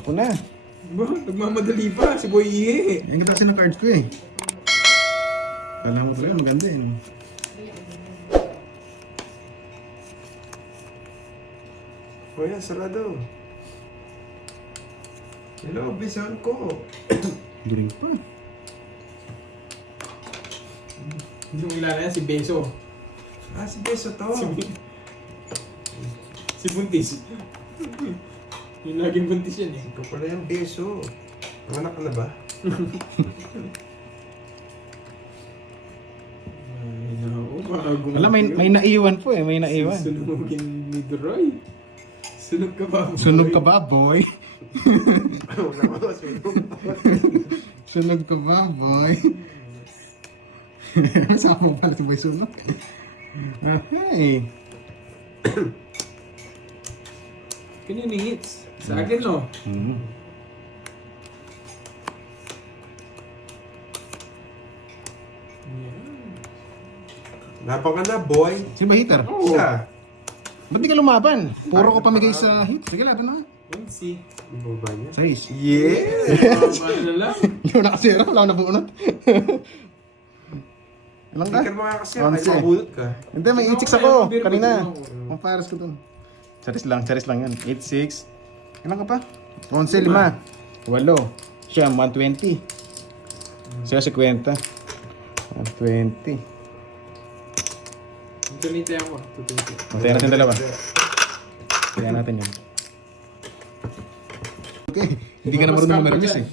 Ako na. Ba, nagmamadali pa si Boy Ihe. Yan kasi ng cards ko eh. Kala mo pala, maganda eh. O yan, sarado. Hello, bisan ko. Drink pa. Hindi mo kilala yan, si Beso. Ah, si Beso to. Si Buntis. Yung laging buntis yan eh. Ikaw pala yung Beso. Anak ka na ba? Ay, naku, bago. Wala, may naiwan po eh. May naiwan. Sunugin ni Droy. Sunog ka ba? Sunog ka ba, boy? Wala ko, sunog. Sunog ka ba, boy? Masama mo pala si Boy Sunog. Okay. Kanina hits. Sa akin no. Laban ka na, boy. Sino ba hitter? Siya. Ba't di ka lumaban? Puro ko pamigay sa hit. Sige, laban na. Let's see. Yung baba niya. Sais. Yeah! Paano na lang? Hindi mo nakasira. Wala ko nabunot. Ilang ka? Hindi ka mga kasi, ay 11. mabulot ka. Hindi, may 8-6 ako. Kanina. Ang pares ko dun. Charis lang yan. 8-6. Ilang ka pa? 11, 5. 8. Siya, 120. Siya, 50. 120. Tunitay ako. Tutulite. Masaya natin dalawa. Kaya natin yun. Okay. Hindi ka na marunong numerous eh.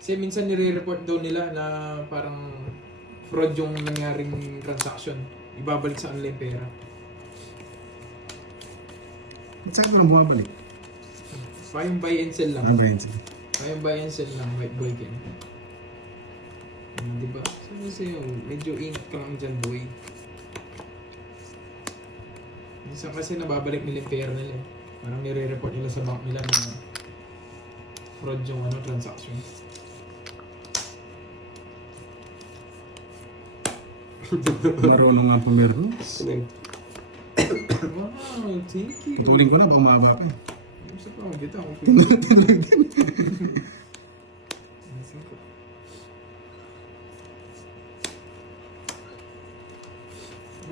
Kasi minsan nire-report daw nila na parang fraud yung nangyaring transaction. Ibabalik sa kanila yung pera. Ba't saan ko lang bumabalik? Yung buy and sell lang. Ang brains. Yung buy and sell lang, white boy Ken. Diba? Sabi sa'yo, medyo ingat ka lang dyan, boy. Minsan kasi nababalik nila yung pera nila. Parang nire-report nila sa bank nila na fraud yung transaction. Marunong nga pumirnos. Wow, thank you. Putulin ko na, baka mahaba pa eh. Gusto ko, kita ako.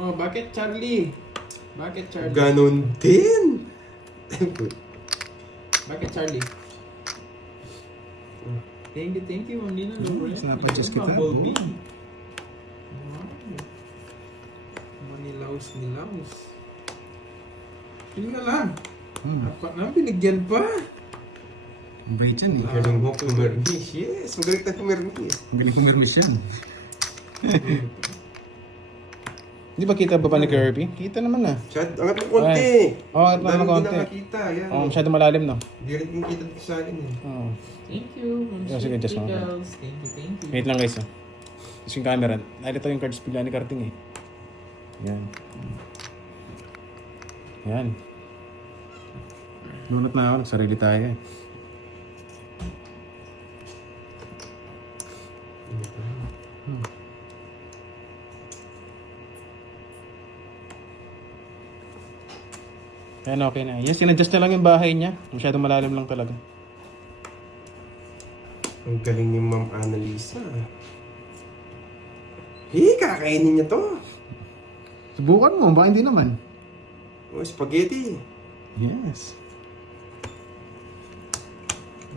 Oh, bakit Charlie? Bakit Charlie? Ganon din. Bakit Charlie? Thank you, Ma'am Nina. Sinapadjust kita. Bumblebee. Wow. Manilaws. Yun na lang. Apat na, binigyan pa. Ang bait yan eh. Galing mo pumirnis. Yes, magaling tayo pumirnis. Ang galing pumirnos yan. Hindi ba kita ba pa ni Kirby? Kita naman na. Chad, angat mo konti. Oo, angat mo Dami konti. hindi nakakita. Yan. Oo, masyado malalim no. Hindi rin kumikita dito sa akin eh. Oo. Thank you, Ma'am Yeah, sige, just one. Pickles. Thank you. Wait lang guys. Tapos yung camera. Nakita yung cards pila ni Karting eh. Yan. Yan. Nunot na ako. Nagsarili tayo eh. Yan, okay na. Yes, sinadjust na lang yung bahay niya. Masyadong malalim lang talaga. Ang galing ni Ma'am Annalisa. Hey, kakainin niya to. Subukan mo, baka hindi naman. Oh, spaghetti. Yes.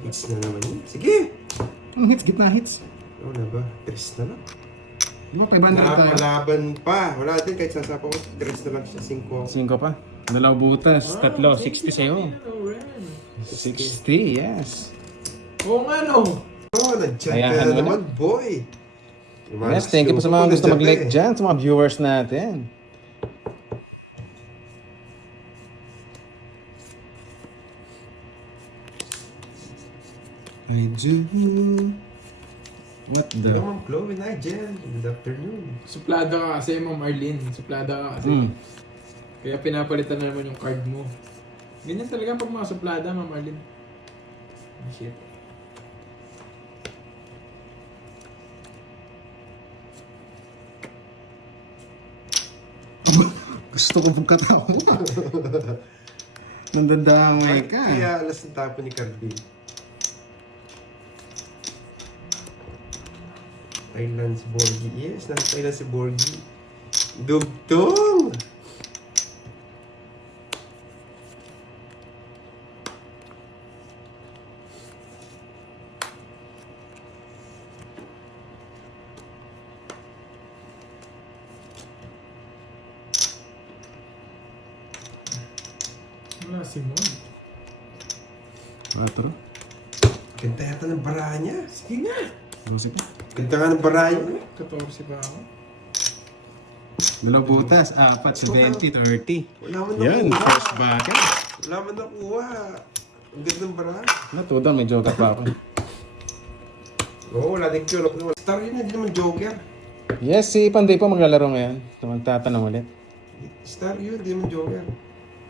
Hits na naman yun. Sige. Anong hits? Gitna hits. Wala ba? Tres na lang. Di ba 500 tayo? Nakakalaban pa. Wala din kahit sasapa ko. Tres na lang siya. 5. 5 pa. Dalaw butas. Tatlo. 60 sa'yo. 60, yes. Oo nga no. Oh, nag-chat Ayan, ka ano na na? naman, boy. Yes, thank you po sa mga gusto mag-like dyan, sa mga viewers natin. I do. What the? Hello, Ma'am Chloe, Nigel. Good afternoon. Suplada ka kasi, Ma'am Arlene. Suplada ka kasi. Kaya pinapalitan na naman yung card mo. Ganyan talaga pag mga suplada, Ma'am Arlene. Shit. Gusto ko pong katawa. Nandandangay ka. Kaya alas ng tapo ni Carvin. Thailand si Borgie. Yes, nasa Thailand si Borgie. Dugtong! Wala si Mon. 4. Ganda yata ng baraha niya. Sige nga. 12 pa. Ganda nga ng baraha niya. 14 pa ako. Dalawang butas. 4, 70, 30. Wala man Yan, nakuha. first bucket. Wala man nakuha. Ang ganda ng baraha. Natudan, may joker pa ako. Oo, wala din cue. Star yun, hindi naman joker. Yes, si Panday po maglalaro ngayon. So, magtatanong ulit. Star yun, hindi naman joker.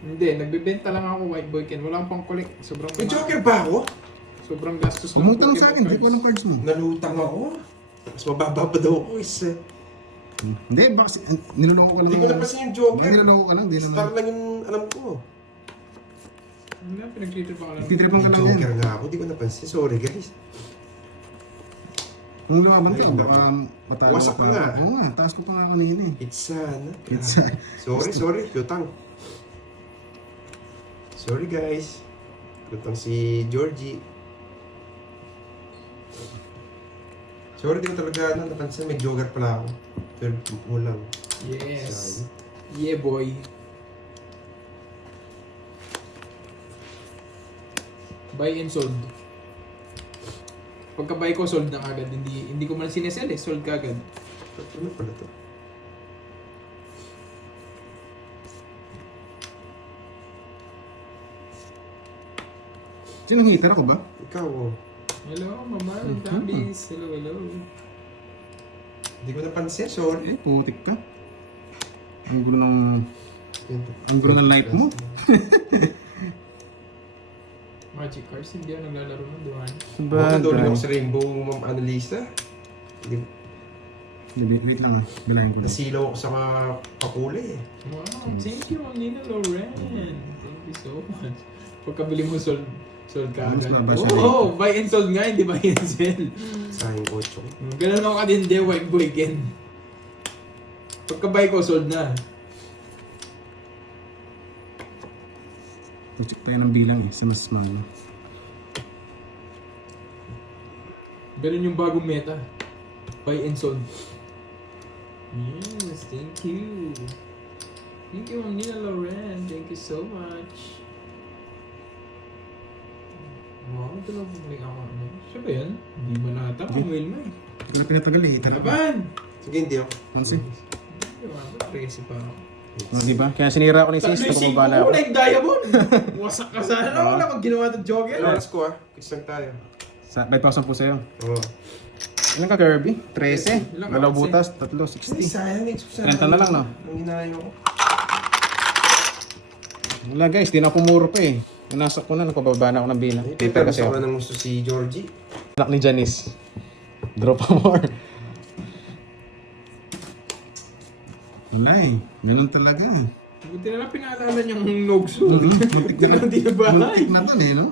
Hindi, nagbibenta lang ako white boy Ken. Wala akong pang-collect. Sobrang May joker ba ako? Sobrang gastos ng Umutang Pokemon sa akin, hindi ko cards. anong cards mo. Nalutang ako. Mas mababa pa daw ako Hindi, baka niloloko ka lang. Hindi ko napansin yung joker. Niloloko ka lang, hindi naman. Star lang yung alam ko. Wala, pinag-trip ako lang. Titripan ka May lang yan. joker nga ako, hindi ko napansin. Sorry guys. Kung lumaban ka, baka matalo Wasak ka nga. Oo nga, taas ko pa nga kanina eh. It's na. It's Sorry, Yutang. Sorry guys. Yutang si Georgie. Sorry, di ko talaga napansin. May joker pala ako. Pero walang. Yes. Sayang. Yeah, boy. Buy and sold. Pagka-buy ko, sold na agad. Hindi ko man sinesell eh. Sold ka agad. Ano pala to? Sinong hitter ako ba? Ikaw, oh. Hello, mama. Tabis. Hello, hello. Hindi ko napansin. Sorry. Eh, putik ka. Ang gulo ng... Yan. Ang gulo ng life mo. Magic cards. Hindi ako naglalaro ng duwan. Doon ako sa Rainbow, Ma'am Annalisa. Hindi- Wait lang ah. Balayan ko. Nasilaw ako sa mga pakulay eh. Wow, thank you, Nina Loren. Thank you so much. Pagkabili mo, sold ka Mas agad. mababa siya Oo, buy and sold nga, hindi buy and sell. Sayang kotso ko. Ganun ako kadindi, white boy Ken. Pagka-buy ko, sold na. Putik pa yan ang bilang eh. Si Mas Malo. Ganun yung bagong meta. Buy and sold. Yes, thank you. Thank you, Ma'am Nina Loren. Thank you so much. Wow, ito lang bumalik ako. Siya ba yan? Hindi mo nata. Pamuil mo eh. Wala pinatagal eh. Hitter ako. Laban! Sige, hindi ako. Nancy. Crazy pa ako. Oh, diba? Kaya sinira ako ni Sis. Tumaba na ako. Like diamond! Wasak ka sana. Ano wala pag ginawa ng joker? Ano oras ko ah? Kiss lang tayo. 5,000 po sa'yo. Oo. Ilan ka, Kirby? 13. Ilan ka, Dalawang 13? butas, 3, Hindi, 60. sayang. 30 na lang, no? Ang hinayo ko. Wala guys, di na pumuro pa eh. Inasak ko na, nagpababa na ako ng bilang. Ito, Paper pero kasi gusto ko ako. na ng gusto si Georgie. Anak ni Janice. Drop pa more. Wala eh. Ganun talaga. Buti na lang pinaalala niyang nogso. Muntik na Hindi na bahay. Muntik na to eh, no?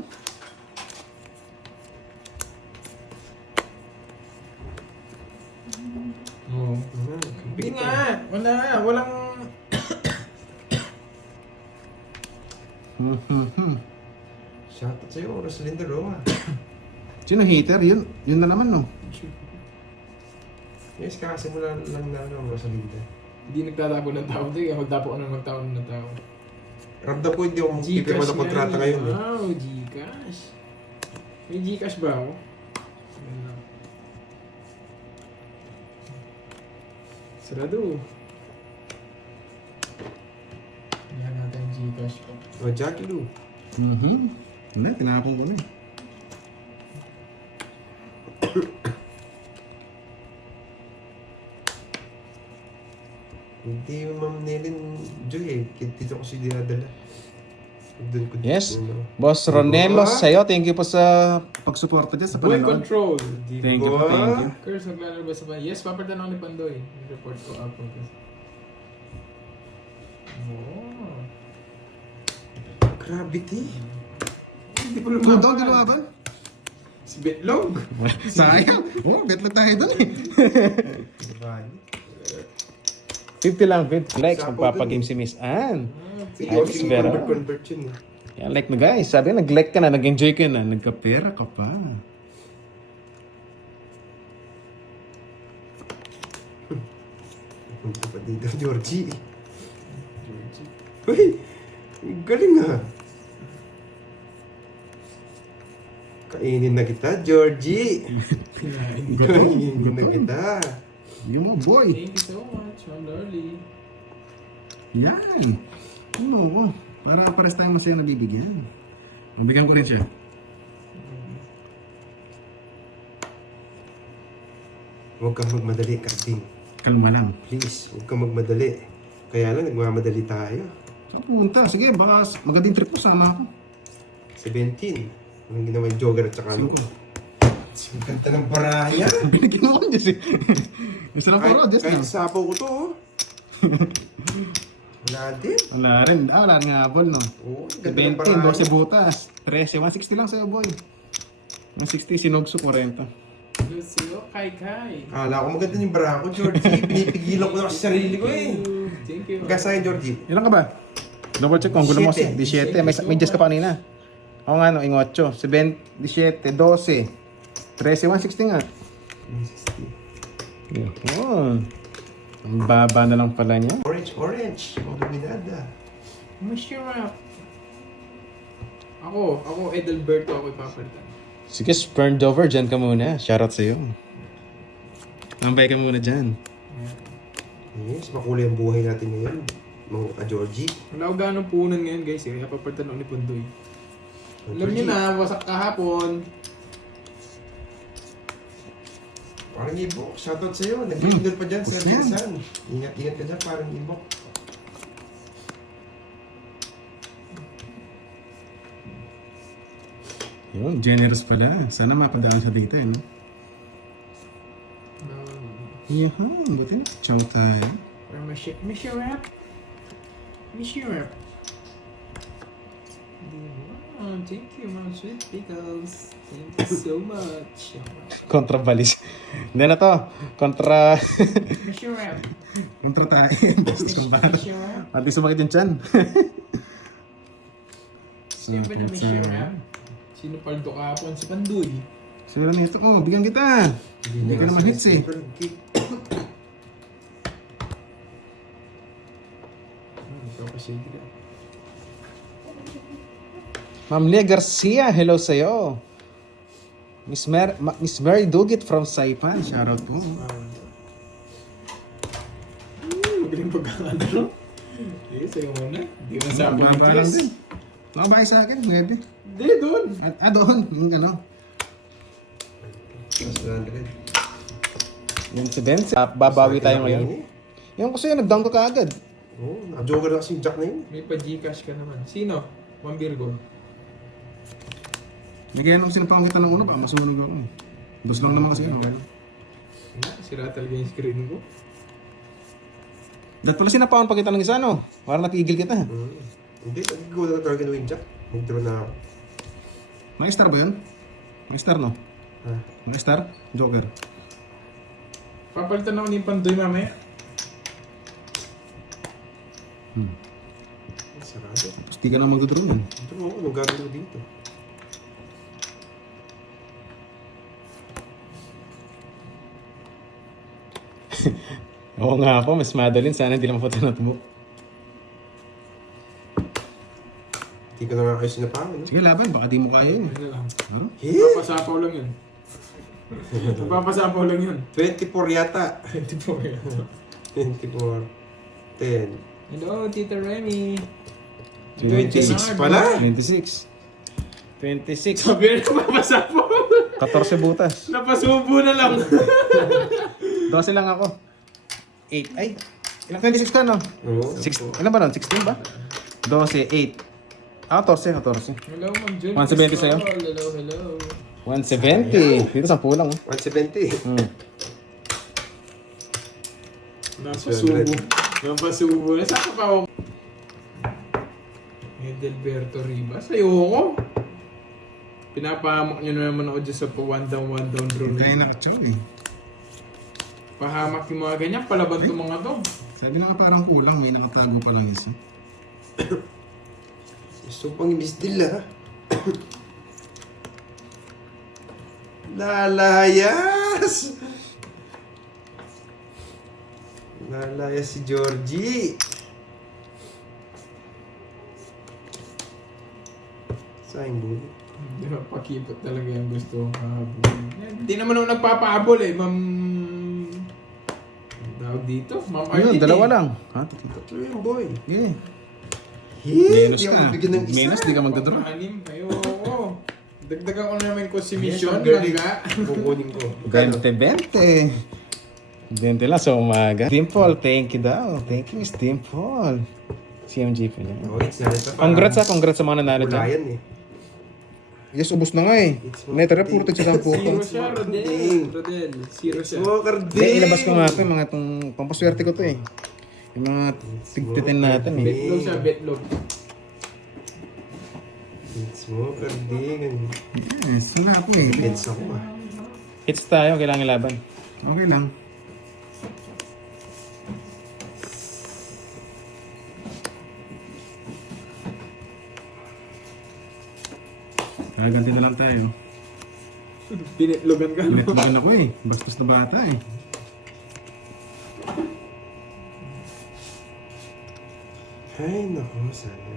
Oo. Hindi nga. Walang... Shoutout sa'yo, Rosalind Roma. Sino hater? Yun na naman, no? Yes, kakasimula lang na ng Rosalind. Hindi nagtatapo ng tao. Hindi kaya magtapo ko ng magtapo ng tao. Ramdam ko hindi ako magpipirma ng kontrata ngayon. Eh. Wow, Gcash. May Gcash ba ako? Ayun lang. Sarado. Yan natin yung Gcash ko. O, Jackie Lou. Wala, tinapon ko na eh. Hindi Ma'am Nelen Joy eh. Dito ko siya dinadala. Doon ko Yes. ano. Boss Ronelo, sa'yo, thank you po sa pagsuporta dyan sa Boy panonood. Control. Thank you po, thank you. Curse, naglalabas sa ba? Yes, papalitan ako ni Pandoy. Yung report ko up. Oh. Gravity. Hindi pa Cool down, lumaban. di lumaban? Si Betlog. Sayang. Oh, bet lang tayo dun eh. Bali. 50 lang, 50 likes. Sapo Magpapagame dun si Miss Ann. Si Ay, Yoshi, Vera. convert yun eh. Yan, like mo guys. Sabi, nag-like ka na, nag-enjoy ka na, nagkapera ka pa. Punta pa dito, Georgie. Uy! Ang galing ah. Kainin na kita, Georgie. Kainin na kita. Yun mo, boy. Thank you so much, Ma'am Lorly. Yan. Ano ko? Para pares tayong masaya nabibigyan. Nabigyan ko rin siya. Huwag kang magmadali, Karding. Kalma lang. Please, huwag kang magmadali. Kaya lang, nagmamadali tayo. Saan pumunta? Sige, baka magandang trip mo, sama ako. 17. Anong ginawa yung jogger at saka ano? Ang ganda ng baraya. Binigyan mo ko dyan eh. Gusto lang paro, just Kahit now. sapo ko to, oh. Wala din. Wala rin. Wala rin nga ball, no? Oo, ang ganda ng 20, baraya. 12 butas. 13, 160 lang sa'yo, boy. 160, sinugso 40. Lucio, Kai. Akala ko maganda yung bara ko, Georgie. Pinipigilan ko na kasi sarili ko eh. Thank you. Magkasaya, Georgie. Ilan ka ba? Double check kung gulo mo. 17. 17. May just ka pa kanina. Ako nga, no, ing 8. 17, 12. 13, 160 nga. 60. Yun. Ang baba na lang pala niya. Orange. Dominada. Mashirap. Ako, Edelberto, ako ipapalitan. Sige, Spurned over. Dyan ka muna. Shoutout sa'yo. Tambay ka muna dyan. Yes, makulay ang buhay natin ngayon. Mga ka-Georgie. Wala ko ganong punan ngayon, guys. Kaya papalitan ako ni Pundoy. Alam niyo na, wasak kahapon. Parang ibok. Shoutout sa'yo. Nag-iindol pa dyan, Sir Yan. Pinsan. Ingat-ingat ka dyan, parang ibok. Yun, generous pala. Sana mapadaan siya dito, eh, no? Yahan, buti na. Chow tayo. Para Mashirap. Thank you, mga sweet pickles. Thank you so much. Kontra balis. Hindi na to. Kontra... Mashirap. kontra tayo. Bastos kong bata. Mashirap. At least sumakit yung chan. Siyempre na Mashirap. Sino paldo kahapon? Si Pandoy. Sira na ito. Oh, bigyan kita. Hindi ka naman hits eh. Ikaw kasi hindi. Ma'am Lia Garcia, hello sa'yo. Miss Mary Dugit from Saipan. Shoutout po. Magaling pagkakadaro. Sige, sa'yo muna. Hindi mo sa Baba lang din. Nakabay sa akin, pwede. Hindi, doon. Doon. Yung ano. Yung si Ben. Babawi tayo ngayon. Yung kasi nag-down ko kaagad. Oo, naka-joker na kasi yung Jack na yun. May pa-Gcash ka naman. Sino? One Virgo. Nagyan ako sinapang kita ng uno, baka masunog ako. Dos lang naman kasi yun. Sira talaga yung screen ko. Dahil pala sinapawan pa kita ng isa, no? Para natigil kita. Hindi, go na talaga gawin Jack. Nag-draw na ako. May star ba yun? May star, no? Ha? May star? Joker. Papalitan ako ni Pandoy mamaya. Sarado. Tapos di ka na magdodraw yun. Ito mo, anong gagawin mo dito? Oo nga po, Miss Madeline. Sana hindi lang po tayo natubok. Hindi ko na nga kayo sinapangan, no? Sige, laban. Baka di mo kaya yun. Ano lang. Huh? Papasapaw lang yun. Papasapaw lang yun. 24 yata. 24 yan. 24. 10. Hello, Tita Remy. 26 pala. 26. 26. Sabi na papasapaw. 14 butas. Napasubo na lang. 12 lang ako. 8. Ay, ilang 26 ka, no? Oo. 6, ilan ba nun? 16 ba? 12, 8. 14. Hello, Ma'am Julie. 170 sa'yo? Hello. 170. Dito 10 lang, oh. 170. Napasubo. Napasubo. Nasaan ka pa ako? Delberto Rivas. Ayoko. Pinapahamak nyo na naman ako dyan sa one down draw. Kaya nakachok eh. Pahamak yung mga ganyan, palaban to mga to. Sabi na nga parang kulang, may nakatago pa lang isa. Gusto pang i-misdeal ah. Lalayas! Lalayas si Georgie. Sayang buhay. Hindi ba, pakipot talaga yung gusto kong kahabulin. Hindi naman ako nagpapahabol eh, ma'am... Ang tawag dito? Ma'am Ayun, Arlene dalawa eh. lang. Ha? Tito. Ito yung boy. Yeah. Hit! Minus Di ako ka. mabigyan ng isa. Minus, di ka magdadraw. Pang-anim, ayoko. Dagdagan ko na naman yung consumption, Yes, ang bangga. Kukunin ko. 20-20. 20 lang sa umaga. Dimple, thank you daw. Thank you, Miss Dimple. CMG pa niya. Oh, it's not ito. Congrats ha, congrats sa mga nanalo dyan. Kulayan eh. Yes, ubos na nga eh. Natira puro sa 10 po. Zero siya, Rodel. Rodel, zero siya. Smoker Hindi, din! ilabas ko nga po yung mga itong pampaswerte ko to eh. Yung mga tig-10 natin eh. Betlog siya, betlog. Smoker din. Yes, wala po eh. Depends ako ah. Hits tayo, kailangan ilaban. Okay lang. Ganti na lang tayo. Binitlogan ka. Pinitbagan ako eh. Bastos na bata eh. Ay, naku, sana.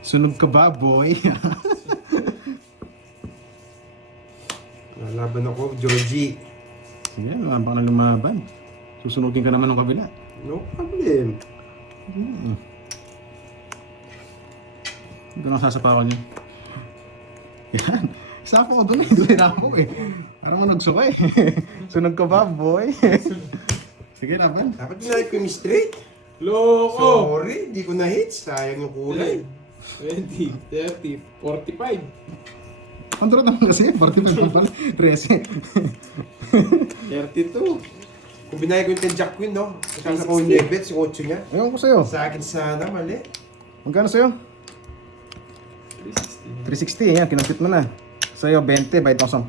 Sunog ka ba, boy? Lalaban ako, Georgie. Sige, lumabang na lumaban. Susunugin ka naman ng kabila. No problem. Ito nang sasapawan niyo. Yan. Sapa ko doon eh. Doon ako eh. Parang manugso ka eh. Sunog ka ba, boy? Sige, laban. Dapat ginayot ko yung straight. Loko! Sorry, di ko na-hit. Sayang yung kulay. 20, 30, 45. Control naman kasi. 45 pa pala. 13. 32. Kung binayad ko yung 10 Jack Queen, no? Kasama ko yung Nebets, yung 8 niya. Ewan ko sa'yo. Sa akin sana, mali. Magkano sa'yo? 360. 360. Yan, kinumpit mo na. Sa'yo, 20. Bayad mo 10.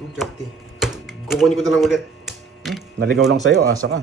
Yung 30. Kukunin ko na lang ulit. Naligaw lang sa'yo. Asa ka.